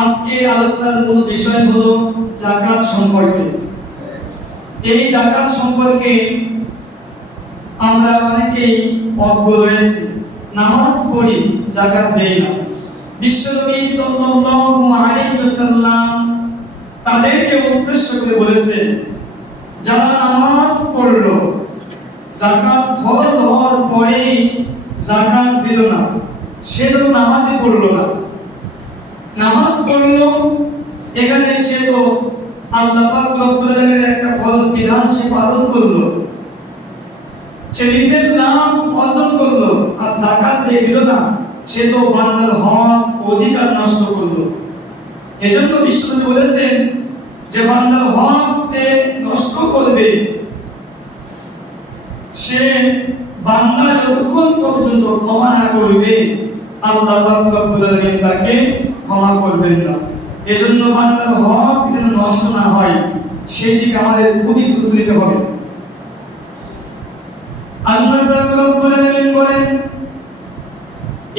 আজকের আলোচনার মূল বিষয় হলো যাকাত সম্পর্কে। এই যাকাত সম্পর্কে আমরা অনেকেই অজ্ঞ রয়েছি। নামাজ পড়ি, যাকাত দেই না। বিশ্বনবী সাল্লাল্লাহু আলাইহি ওয়াসাল্লাম তাদেরকে উদ্দেশ্য করে বলেছেন, যারা নামাজ পড়লো, যাকাত ফরজ হওয়ার পরে যাকাত দিল না, সে যেন নামাজই পড়লো না। নামাজ পড়লো, এখানে সে তো আল্লাহ পাক রব্বুল আলামিনের একটা ফরজ বিধান সে পালন করলো, সে নিজের নাম অর্জন করলো। আর যাকাত যে দিল না, সে তো বান্দার হক অধিকার নষ্ট করলো। এজন্য বিশ্বনবী বলেছেন যে বান্দার হক যে নষ্ট করবে, সে বান্দা যতক্ষণ পর্যন্ত ক্ষমা না করবে, আল্লাহ পাক রব্বুল আলামিন তাকে ক্ষমা করবেন না। এজন্য বান্দার হক যেন নষ্ট না হয়, সেই দিকে আমাদের খুবই গুরুত্ব দিতে হবে। আল্লাহ পাক রব্বুল আলামিন বলেন,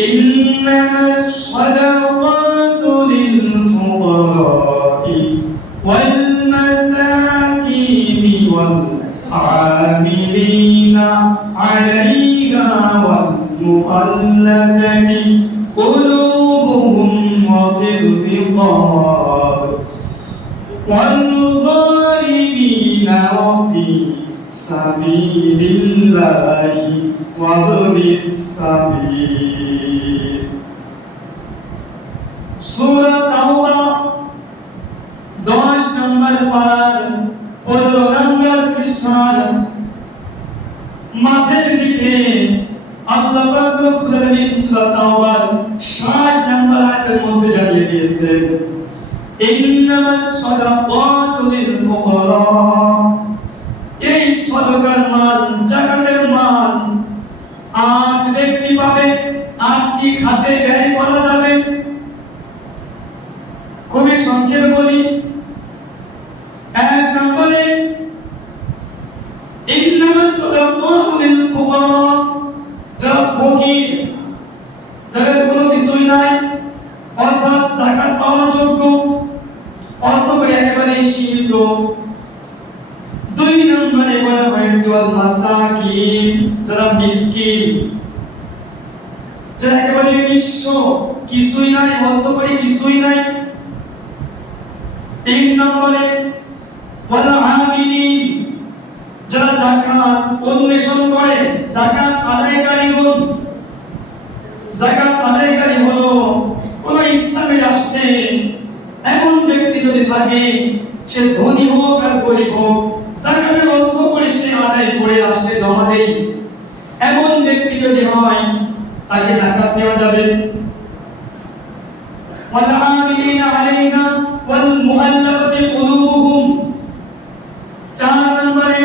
ইন্নামাস সাদাকাতু লিল ফুকারা'i ওয়াল মাসাকিনি ওয়াল আমিলিনা আলাইহা ওয়াল মুআল্লাফাতি কুলুবুহুম ওয়া ফির রিকাব ওয়াল গারিমিনা ওয়া ফি সাবিলিল্লাহি ওয়া বিস সাবিল। সূরা তাওবা 10 নম্বর পারা 15 নম্বর পৃষ্ঠার মাঝের দিকে আল্লাহ পাক রব্বুল আলামিন সূরা তাওবার 60 নম্বর আয়াতের মধ্যে জানিয়ে দিয়েছেন, ইন্নামাস সাদাকাতু লিল ফুকারা। এই সাদাকার মাল, যাকাতের মাল 8 ব্যক্তি পাবে, 8টি খাতে ব্যয় করা যাবে। খুবই সংক্ষেপে বলি, 1 নম্বরে ইন্নামাস সাদাকাতু লিল ফুকারা, যারা ফকির, যাদের কোনো কিছুই নাই, অর্থাৎ যাকাত পাওয়ার যোগ্য, অর্থ করে একেবারে সীমিত। 2 নম্বরে বলা হয়েছে ওয়াল মাসাকিন, যারা মিসকিন, যারা একেবারে নিঃস্ব, কিছুই নাই, অর্থ করে কিছুই নাই। 3 নম্বরে ওয়াল আমিলিন, যারা যাকাত অন্বেষণ করে, যাকাত আদায়কারীগণ। যাকাত আদায়কারী হলো কোন ইসলামী রাষ্ট্রে এমন ব্যক্তি যদি থাকে, সে ধনী হোক আর গরিব হোক, যাকাতের অর্থ করে সে আদায় করে রাষ্ট্রে জমা দেয়, এমন ব্যক্তি যদি হয়, তাকে যাকাত দেওয়া যাবে। ওয়াল আমিলিনা আলাইহা ওয়াল মুআল্লাফাতি কুলুবুহুম। 4 নম্বরে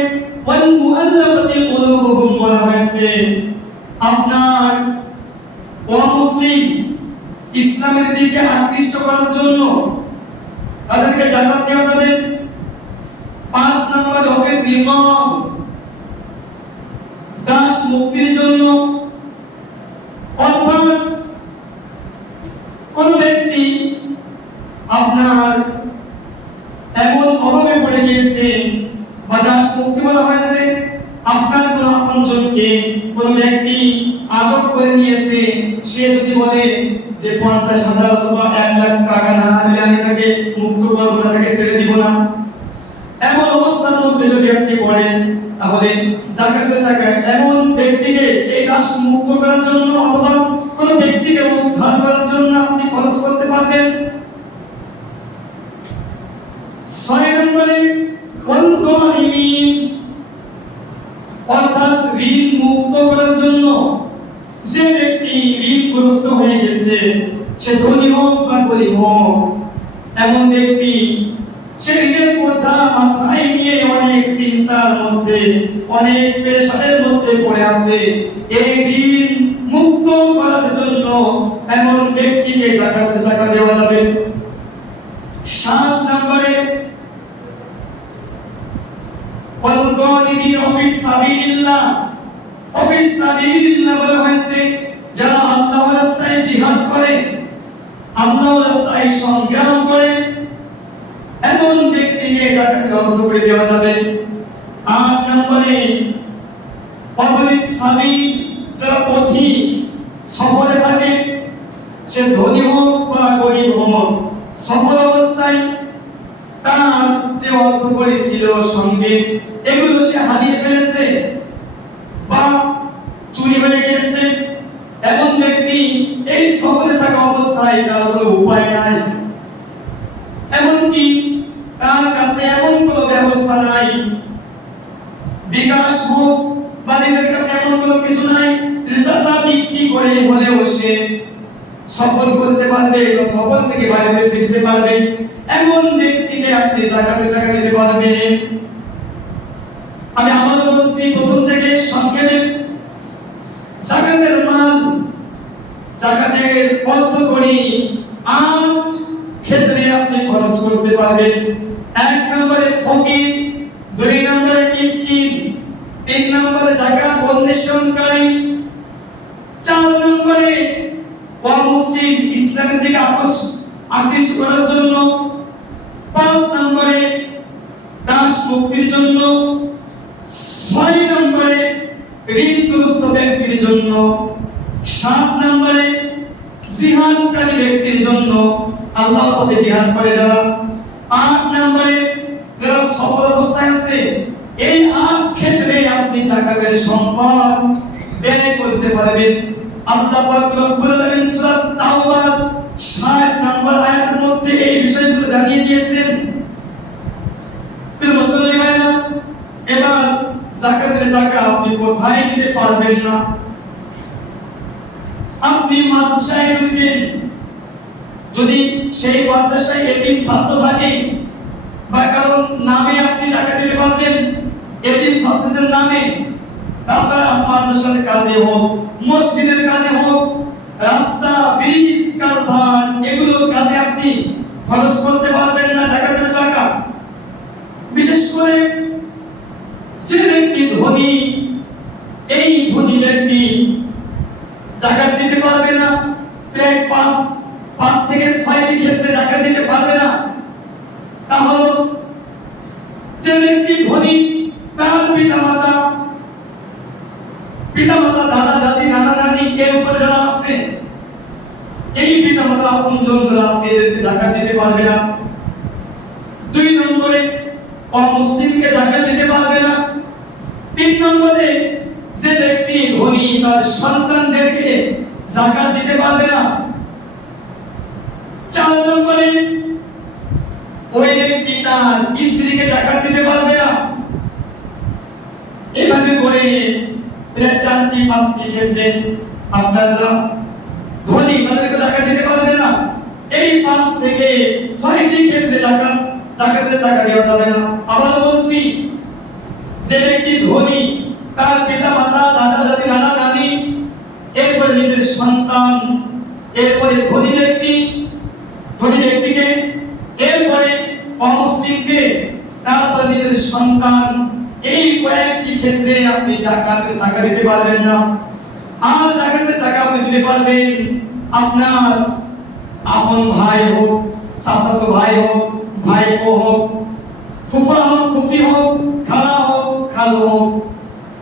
ওয়াল মুআল্লাফাতি কুলুবুহুম বলা হয়েছে, আপনার অমুসলিম ইসলামের দিকে আকৃষ্ট করার জন্য তাদেরকে যাকাত দেওয়া যাবে। 5 নম্বরে ওয়াফির রিকাব, দাস মুক্তির জন্য। অর্থাৎ কোন ব্যক্তি আপনার এমন অভাবে পড়ে গিয়েছে, বা দাস মুক্তি বলা হয়েছে, আপনার কোন আপনজনকে কোন ব্যক্তি আটক করে নিয়েছে, সে যদি বলে যে 50,000 অথবা 1 লাখ টাকা না দিলে আমি তাকে মুক্ত করব না, তাকে ছেড়ে দিব না, এমন অবস্থার মধ্যে যদি আপনি পড়েন, তাহলে যাকাতের টাকা এমন ব্যক্তিকে এই দাস মুক্ত করার জন্য অথবা কোন ব্যক্তিকে উদ্ধার করার জন্য আপনি খরচ করতে পারবেন। 6 নম্বরে ওয়াল গারিমিন, অর্থাৎ ঋণ মুক্ত করার জন্য। যে ব্যক্তি ঋণগ্রস্ত হয়ে গেছে, সে ধনী হোক বা গরিব হোক, এমন ব্যক্তি সে ঋণের বোঝা মাথায় নিয়ে অনেক চিন্তার মধ্যে, অনেক পেরেশানির মধ্যে পড়ে আছে, এই ঋণ মুক্ত করার জন্য এমন ব্যক্তিকে যাকাতের টাকা দেওয়া যাবে। 7 নম্বরে ওয়াল গানিমিন ফিস সাবিলিল্লাহ। ফিস সাবিলিল্লাহ বলা হয়েছে, যারা আল্লাহর রাস্তায় জিহাদ করে, আল্লাহর রাস্তায় সংগ্রাম করে এমন ব্যক্তিকে যাকাত অর্থ করে দেওয়া যাবে। 8 নম্বরে পরিশ্রমী যারা পথিক সফরে থাকে, সে ধনী হোক বা গরিব হোক, সফর অবস্থায় তার যে অর্থ করেছিল সঙ্গে এগুলো সে হারিয়ে ফেলেছে বা চুরি হয়ে গেছে, এমন ব্যক্তি এই সফরে থাকা অবস্থায় তার কোনো উপায় নাই, এমনকি তার কাছে এমন কোনো ব্যবস্থা নাই, বিকাশ হোক বা নিজের কাছে এমন কোনো কিছু নাই তা বিক্রি করে হলেও সে সফল করতে পারবে বা সফল থেকে বাড়িতে ফিরতে পারবে, এমন ব্যক্তিকে আপনি যাকাতের টাকা দিতে পারবেন। আমি আবারও বলছি প্রথম থেকে সংক্ষেপে, যাকাতের মাল, যাকাতের অর্থ করি 8 ক্ষেত্রে আপনি খরচ করতে পারবেন। 1 নম্বরে ফকির, 2 নম্বরে মিসকিন, 3 নম্বরে যাকাত অন্বেষণকারী, 4 নম্বরে অমুসলিম ইসলামের দিকে আকৃষ্ট করার জন্য, 5 নম্বরে দাস মুক্তির জন্য, 6 নম্বরে ঋণগ্রস্ত ব্যক্তির জন্য, 7 নম্বরে জিহাদকারী ব্যক্তির জন্য, আল্লাহর পথে জিহাদ করে যারা, 8 নম্বরে যারা সফল অবস্থায় আছে। এই 8 ক্ষেত্রে আপনি যাকাতের সম্পদ ব্যয় করতে পারবেন। আল্লাহ পাক রব্বুল আলামিন সূরা তাওবার 60 নম্বর আয়াতের মধ্যে এই বিষয়গুলো জানিয়ে দিয়েছেন। প্রিয় মুসলিম ভাইরা, এবার যাকাতের টাকা আপনি কোথায় দিতে পারবেন না? আপনি মাদ্রাসায় যদি সেই মাদ্রাসায় এতিম ছাত্র থাকে বা কারণ নামে আপনি যাকাত দিতে পারবেন, এতিম ছাত্রদের নামে। তাছাড়া মাদ্রাসার কাজে হোক, মসজিদের কাজে হোক, রাস্তা, ব্রিজ, কালভার্ট এগুলোর কাজে আপনি খরচ করতে পারবেন না যাকাতের টাকা। বিশেষ করে যে ব্যক্তি ধনী, এই ধনী ব্যক্তি যাকাত দিতে পারবে না, প্রায় 5 থেকে 6টি ক্ষেত্রে যাকাত দিতে পারবে না। তাহলে যে ব্যক্তি ধনী, তার পিতামাতা, দাদা দাদি, নানা নানি এর উপরে যারা আছে, এই পিতামাতা আপনজন যারা আছে এদেরকে যাকাত দিতে পারবে না। 2 নম্বরে অমুসলিমকে যাকাত দিতে পারবে না। 3 নম্বরে যে ব্যক্তি ধনী, তার সন্তানদেরকে যাকাত দিতে পারবে না। 4 নম্বরে ওই ব্যক্তি তার স্ত্রীকে যাকাত দিতে পারবে না। এভাবে করে প্রায় 4-5টি ক্ষেত্রে আপনার যারা ধনী তাদেরকে যাকাত দিতে পারবে না। এই 5 থেকে 6টি ক্ষেত্রে যাকাতের টাকা দেওয়া যাবে না। আবার বলছি, যে ব্যক্তি ধনী, তার পিতা মাতা, দাদা দাদি, নানা নানি, এরপরে নিজের সন্তান, এরপরে ধনী ব্যক্তিকে, এরপরে অমুসলিমকে, তারপর নিজের সন্তান, এই কয়েকটি ক্ষেত্রে আপনি যাকাতের টাকা দিতে পারবেন না। আর যাকাতের টাকা আপনি দিতে পারবেন আপনার আপন ভাই হোক, চাচাতো ভাই হোক, ভাইপো হোক, ফুফা হোক, ফুফি হোক, খালা হোক, খালু হোক,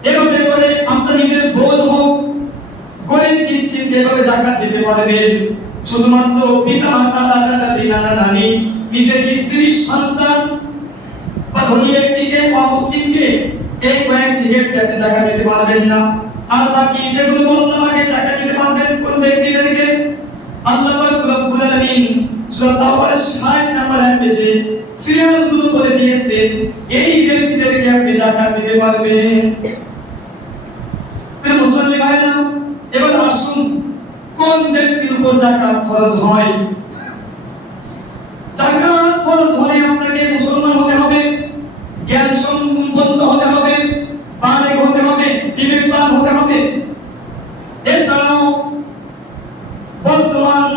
এভাবে করে আপনার নিজের বোন হোক, গরিব মিসকিনকে এভাবে যাকাত দিতে পারবেন। শুধুমাত্র পিতা মাতা, দাদা দাদি, নানা নানি, নিজের স্ত্রী, সন্তান বা ধনী ব্যক্তিকে বা মুসলিমকে এই কয়েকটি ক্ষেত্রে আপনি যাকাত দিতে পারবেন না। আর বাকি যেগুলো বললাম আগে যাকাত দিতে পারবেন কোন ব্যক্তিদেরকে? আল্লাহ পাক রব্বুল আলামিন সূরা তাওবার 60 নম্বর আয়াতে যে সিরিয়ালগুলো বলে দিয়েছেন, এই ব্যক্তিদেরকে আপনি যাকাত দিতে পারবেন। প্রিয় মুসলিম ভাইরা, এবার আসুন কোন ব্যক্তির উপর যাকাত ফরজ হয়। যাকাত ফরজ হয় আপনাকে মুসলমান হতে হবে, জ্ঞান সম্পন্ন হতে হবে, বালেগ হতে হবে, বিবেকবান হতে হবে। এছাড়াও বর্তমান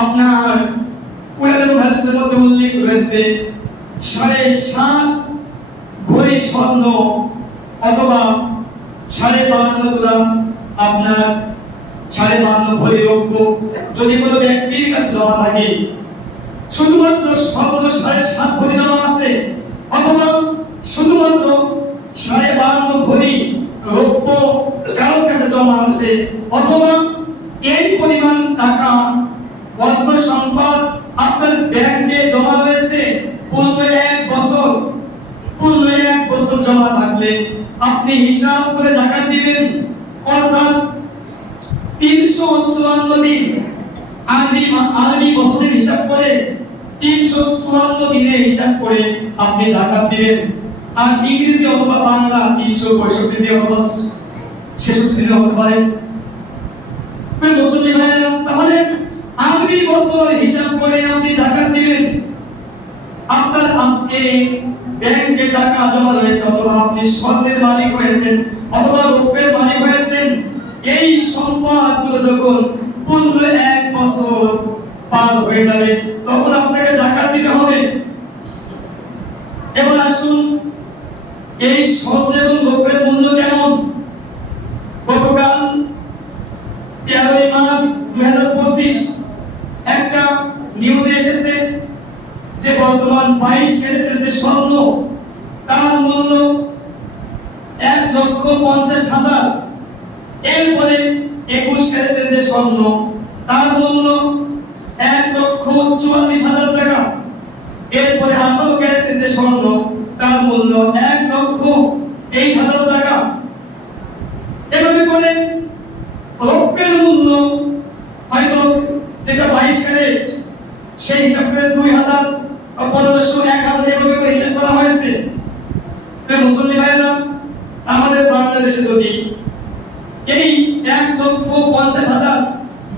আপনার কোরআন ও হাদিসের মধ্যে উল্লেখ রয়েছে 7.5 ভরি স্বর্ণ অথবা 52.5 তোলা আপনার 52.5 ভরি রৌপ্য যদি কোনো ব্যক্তির কাছে জমা থাকে, শুধুমাত্র স্বর্ণ 7.5 ভরি জমা আছে, অথবা শুধুমাত্র 52.5 ভরি রৌপ্য কারোর কাছে জমা আছে, অথবা এই পরিমাণ টাকা অর্থ সম্পদ আপনার ব্যাংকে জমা রয়েছে পূর্ণ 1 বছর জমা থাকলে আপনি হিসাব করে যাকাত দিবেন। অর্থাৎ 354 দিন, আরবি বছরের হিসাব করে 354 দিনের হিসাব করে আপনি যাকাত দিবেন। আর ইংরেজি অথবা বাংলা 365 দিন অথবা 66 দিন হতে পারে। মুসলিম ভাইরা, তাহলে আরবি বছর হিসাব করে আপনি যাকাত দিবেন। আপনার আজকে ব্যাংকে টাকা জমা রয়েছে, অথবা আপনি স্বর্ণের মালিক হয়েছেন, অথবা রৌপ্যের মালিক হয়েছেন, এই সম্পদগুলো যখন পূর্ণ 1 বছর পার হয়ে যাবে তখন আপনাকে যাকাত দিতে হবে। এবার আসুন, এই স্বর্ণ এবং রৌপ্যের মূল্য কেমন? গতকাল 13 মার্চ 2025 একটা নিউজে এসেছে যে বর্তমান 22 ক্যারেটের যে স্বর্ণ তার মূল্য 1,50,000। এরপরে 21 ক্যারেটের যে স্বর্ণ তার মূল্য 1,44,000 টাকা। এরপরে 18 ক্যারেটের যে স্বর্ণ তার মূল্য 1,23,000 টাকা। এভাবে করে রৌপ্যের মূল্য হয়তো যেটা 22 ক্যারেট সেই হিসাব করে 2,000, 1,500, 1,000 এভাবে করে হিসাব করা হয়েছে। মুসলিম ভাইরা, আমাদের বাংলাদেশে যদি এই 1,50,000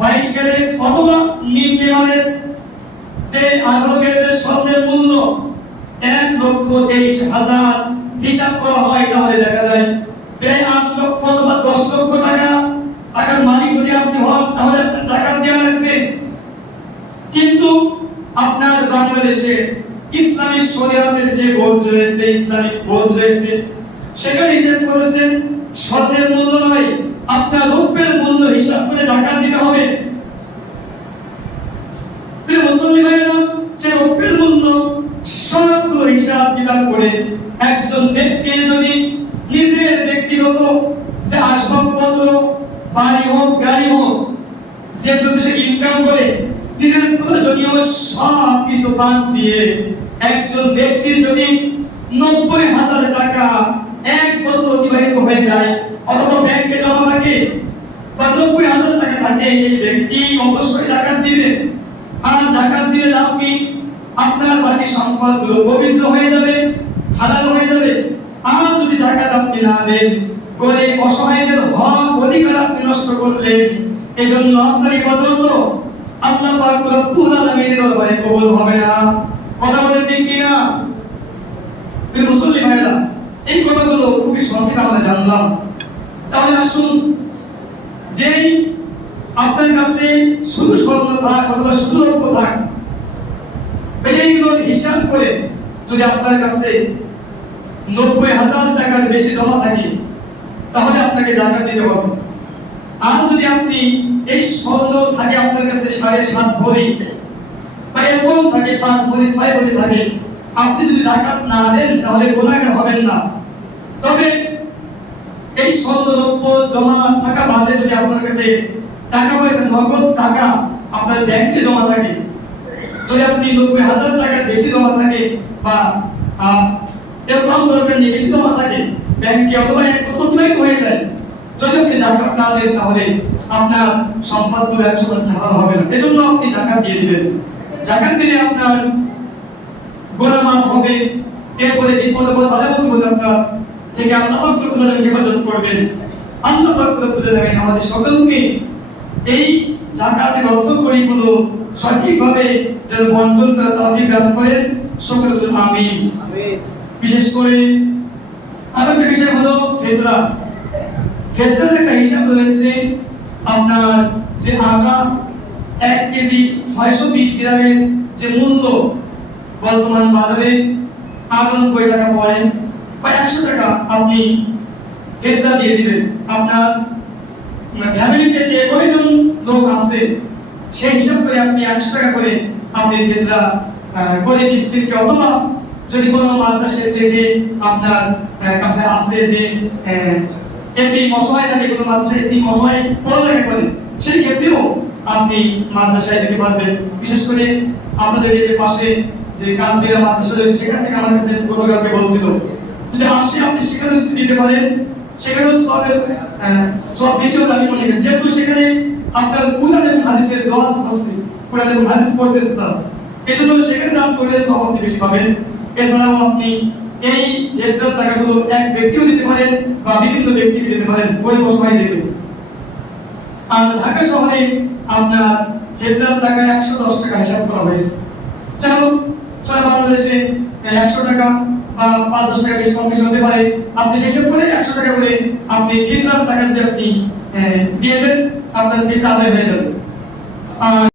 22 ক্যারেট অথবা নিম্নমানের যে 18 ক্যারেটের স্বর্ণের মূল্য 1,23,000 হিসাব করা হয়, তাহলে দেখা যায় প্রায় 8 লক্ষ অথবা 10 লক্ষ টাকার মালিক যদি আপনি হন তাহলে আপনার যাকাত দেওয়া লাগবে। কিন্তু আপনার বাংলাদেশে ইসলামী শরিয়াতের যে বোর্ড রয়েছে, ইসলামিক বোর্ড রয়েছে, সেখানে হিসাব করেছেন স্বর্ণের মূল্য নয়, আপনার রৌপ্যের মূল্য হিসাব করে যাকাত দিতে হবে। প্রিয় মুসলিম ভাইরা, যে রৌপ্যের মূল্য সবগুলো হিসাব কিতাব করে একজন ব্যক্তির যদি নিজের ব্যক্তিগত যে আসবাবপত্র, বাড়ি হোক গাড়ি হোক, যেগুলো সে ইনকাম করে নিজের প্রয়োজনীয় সব কিছু বাদ দিয়ে একজন ব্যক্তির যদি 90,000 টাকা 1 বছর অতিবাহিত হয়ে যায় অথবা ব্যাংকে জমা থাকে বা 90,000 টাকা থাকে, এই ব্যক্তি অবশ্যই যাকাত দিবে। আর যাকাত দিলে লাভ কি? আপনার বাকি সম্পদগুলো পবিত্র হয়ে যাবে, হালাল হয়ে যাবে। আর যদি যাকাত আপনি না দেন, গরিব অসহায়দের হক অধিকার আপনি নষ্ট করলেন, এজন্য আপনার ইবাদত আল্লাহ পাক রব্বুল আলামিনের দরবারে কবুল হবে না। কথা বলেন ঠিক কি না? প্রিয় মুসলিম ভাইরা, এই কথাগুলো খুবই সংক্ষেপে আমরা জানলাম। তাহলে আসুন, যেই আপনার কাছে শুধু স্বর্ণ থাক অথবা শুধু রৌপ্য থাক, এইগুলোর হিসাব করে যদি আপনার কাছে 90,000 টাকার বেশি জমা থাকে তাহলে আপনাকে যাকাত দিতে হবে। আর যদি আপনি এই স্বর্ণ থাকে আপনার কাছে 7.5 ভরি বা এরকম থাকে 5 ভরি 6 ভরি থাকে, আপনি যদি যাকাত না দেন তাহলে গুনাহগার হবেন না। তবে এই স্বর্ণ রৌপ্য জমা থাকা বাদে যদি আপনার কাছে টাকা পয়সা, নগদ টাকা আপনার ব্যাংকে জমা থাকে, যদি আপনি 90,000 টাকা বেশি জমা থাকে বা এরকম দরকার নিয়ে বেশি জমা থাকে ব্যাংকে অথবা 1 বছর অতিবাহিত হয়ে যায়, যদি আপনি যাকাত না দেন তাহলে আপনার সম্পদগুলো 100% হালাল হবে না। এজন্য আপনি যাকাত দিয়ে দিবেন। যাকাত দিলে আপনার গুনাহ মাফ হবে। এরপরে বিপদ আপদ বাধা মুসিবত আপনার থেকে আল্লাহ পাক রব্বুল আলামিন হেফাজত করবেন। আল্লাহ পাক রব্বুল আলামিন আমাদের সকলকে এই যাকাতের অর্থ পরিগুলো সঠিকভাবে যেন বন্টন করার তৌফিক দান করেন। সকলে বলুন আমিন। বিশেষ করে আরেকটা বিষয় হলো ফিতরা। ফিতরার একটা হিসাব রয়েছে। আপনার যে আটা 1 কেজি 620 গ্রামের যে মূল্য বর্তমান বাজারে 98 টাকা পড়ে বা 100 টাকা আপনি ফিতরা দিয়ে দিবেন। আপনার ফ্যামিলিতে যে কয়জন লোক আছে সেই হিসাব করে আপনি 100 টাকা করে আপনি ফিতরা গরিব মিসকিনকে, অথবা যদি কোনো মাদ্রাসা থেকে আপনার কাছে আছে যে এতিম অসহায় থাকে, কোনো মাদ্রাসায় এতিম অসহায় পড়ালেখা করে, সেই ক্ষেত্রেও আপনি মাদ্রাসায় দিতে পারবেন। বিশেষ করে আপনাদের এই যে পাশে যে কানবিরা মাদ্রাসা রয়েছে, সেখান থেকে আমার কাছে গতকালকে বলছিল যদি আসে আপনি সেখানে দিতে পারেন, সেখানেও সব বেশিও দাবি মনে করেন, যেহেতু সেখানে আপনার কুরআন এবং হাদিসের দরাজ হচ্ছে, কুরআন এবং হাদিস পড়তেছে তারা, এই জন্য সেখানে দান করলে সব আপনি বেশি পাবেন। এছাড়াও আপনি এই ফিতরার টাকাগুলো এক ব্যক্তিও দিতে পারেন বা বিভিন্ন ব্যক্তিকে দিতে পারেন, ওই অসহায় দেখে। আর ঢাকা শহরে আপনার ফিতরার টাকা 110 টাকা হিসাব করা হয়েছে। চাও সারা বাংলাদেশে 100 টাকা বা 5-10 টাকা বেশি কম বেশি হতে পারে, আপনি হিসাব করে 100 টাকা করে আপনি ফিতরার টাকা যদি আপনি দিয়ে দেন, আপনার ফিতরা আদায় হয়ে যাবে। আর